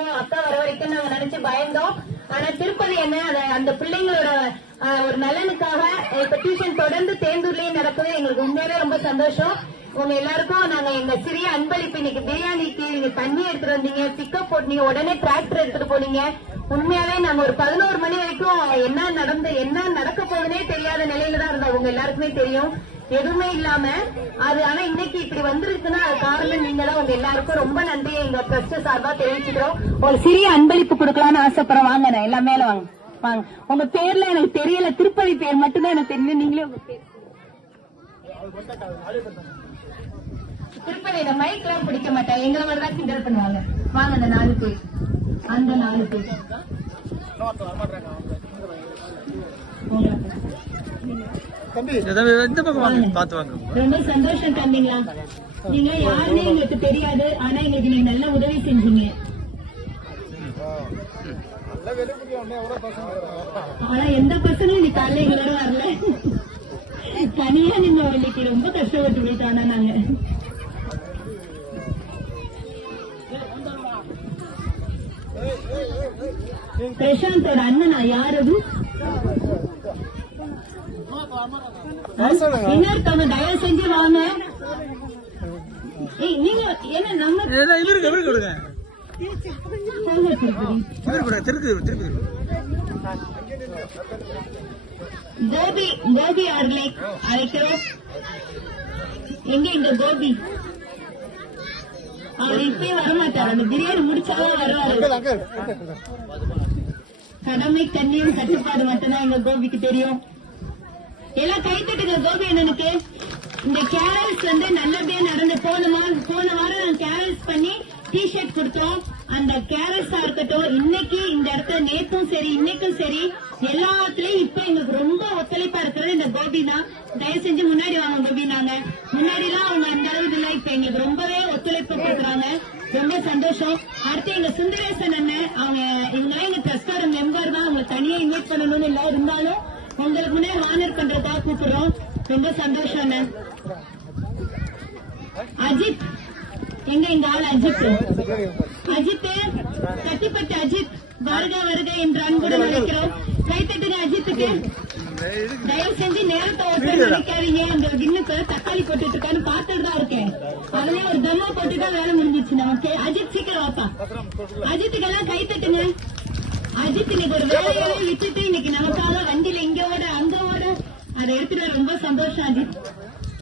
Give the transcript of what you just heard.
வரைக்கும் அக்கா வர வரைக்கும் நாங்க நினைச்சு பயந்தோம். ஆனா திருப்பதி என்ன அந்த பிள்ளைங்களோட ஒரு நலனுக்காக இப்ப டியூஷன் தொடர்ந்து தேந்தூர்லயே நடக்குது. எங்களுக்கு உண்மையிலே ரொம்ப சந்தோஷம். உங்க எல்லாருக்கும் நாங்க எங்க சிறிய அன்பளிப்பு இன்னைக்கு பிரியாணிக்கு நீங்க தண்ணி எடுத்துட்டு வந்தீங்க, பிக்கப் போட்டீங்க, உடனே டிராக்டர் எடுத்துட்டு போனீங்க. உண்மையாவே நாங்க ஒரு 11 மணி வரைக்கும் என்ன நடக்க போகுதுன்னே தெரியாத நிலையில தான் இருந்தோம். உங்க எல்லாருக்குமே தெரியும் எதுவுமே இல்லாம அது. ஆனா இன்னைக்கு இப்படி வந்திருக்குன்னா அது காரணம் நீங்க தான். உங்க எல்லாருக்கும் ரொம்ப நன்றி எங்க ட்ரஸ்ட் சார்பா தெரிவிச்சுக்கிறோம். ஒரு சிறிய அன்பளிப்பு கொடுக்கலாம்னு ஆசைப்படுறோம். வாங்க நான் எல்லாம் மேல வாங்க வாங்க. உங்க பேர்ல எனக்கு தெரியல, திருப்பதி பேர் மட்டும்தான் எனக்கு தெரியும். நீங்களே உங்க பேர் திருப்பதி மைக் எல்லாம் பிடிக்க மாட்டேன், எங்களை மட்டும் தான் கிண்டல் பண்ணுவாங்க. வாங்க அந்த 4 பேர், அந்த 4 பேர் ரொம்ப சந்தோஷம் தந்தீங்களா. நீங்க யாருன்னு எங்களுக்கு தெரியாது, ஆனா எங்களுக்கு நீங்க நல்ல உதவி செஞ்சீங்க. ஆனா எந்த பசங்களும் நீ காலையில எங்களோட வரல, தனியா நீங்க இன்னைக்கு ரொம்ப கஷ்டப்பட்டு போயிட்டானா. நாங்க பிரசாந்தோட அண்ணனா யாரு இன்னொருத்தவங்க, தயவு செஞ்சு வாங்க. நீங்க என்ன நம்ம கோபி அவர்களை அழைக்கிறோம். எங்க இந்த கோபி அவர் இப்பயே வரமாட்டார், அந்த பிரியாணி முடிச்சாலும் வருவாரு. கடமை கண்ணியம் கட்டுப்பாடு மட்டும்தான் எங்க கோபிக்கு தெரியும். எல்லாம் கைத்தட்டுங்க கோபி அண்ணனுக்கு. இந்த கேரல்ஸ் நல்லபடியா நடந்து போன வாரம் நாங்க கேரல்ஸ் பண்ணி டிஷர்ட் கொடுத்தோம். அந்த கேரல்ஸா இருக்கட்டும், இன்னைக்கு இந்த இடத்துல நேத்தும் சரி இன்னைக்கும் சரி எல்லாத்துலயும் இப்ப எங்களுக்கு ரொம்ப ஒத்துழைப்பா இருக்கிறது இந்த கோபி தான். தயவு செஞ்சு முன்னாடி வாங்க கோபி. நாங்க முன்னாடி எல்லாம் அவங்க அந்த அளவுக்கு இல்ல, இப்ப எங்களுக்கு ரொம்பவே ஒத்துழைப்பு கொடுக்குறாங்க. ரொம்ப சந்தோஷம். அடுத்து எங்க சுந்தரேசன் அண்ணன், இவங்க எங்க ட்ரஸ்டோட மெம்பர் தான். அவங்க தனியா இன்வைட் பண்ணணும்னு இல்ல, இருந்தாலும் உங்களுக்கு முன்னே ஹானர் பண்றதா கூப்பிடுறோம். ரொம்ப சந்தோஷம் அண்ணன். அஜித் எங்க ஆள் அஜித் கட்டிப்பட்டு அஜித் வருக வருக என்று அன்புடன் நினைக்கிறோம். கைத்தட்டுங்க அஜித்துக்கு. தயவு செஞ்சு நேரத்தை ஓட்ட நினைக்காதீங்க. அந்த இன்னும் தக்காளி போட்டுட்டு இருக்கான்னு பார்த்துட்டு தான் இருக்கேன். அதுல ஒரு தம்மா போட்டுட்டா வேலை முடிஞ்சிச்சு நமக்கு. அஜித் சீக்கிரம் வாப்பா. அஜித்துக்கு எல்லாம் கைத்தட்டுங்க. அஜித் இன்னைக்கு ஒரு வேலையாவே விட்டுட்டு இன்னைக்கு நமக்காக வண்டியில இங்க ஓட அங்க ஓட அதை எடுத்துட்டு ரொம்ப சந்தோஷம் அஜித்.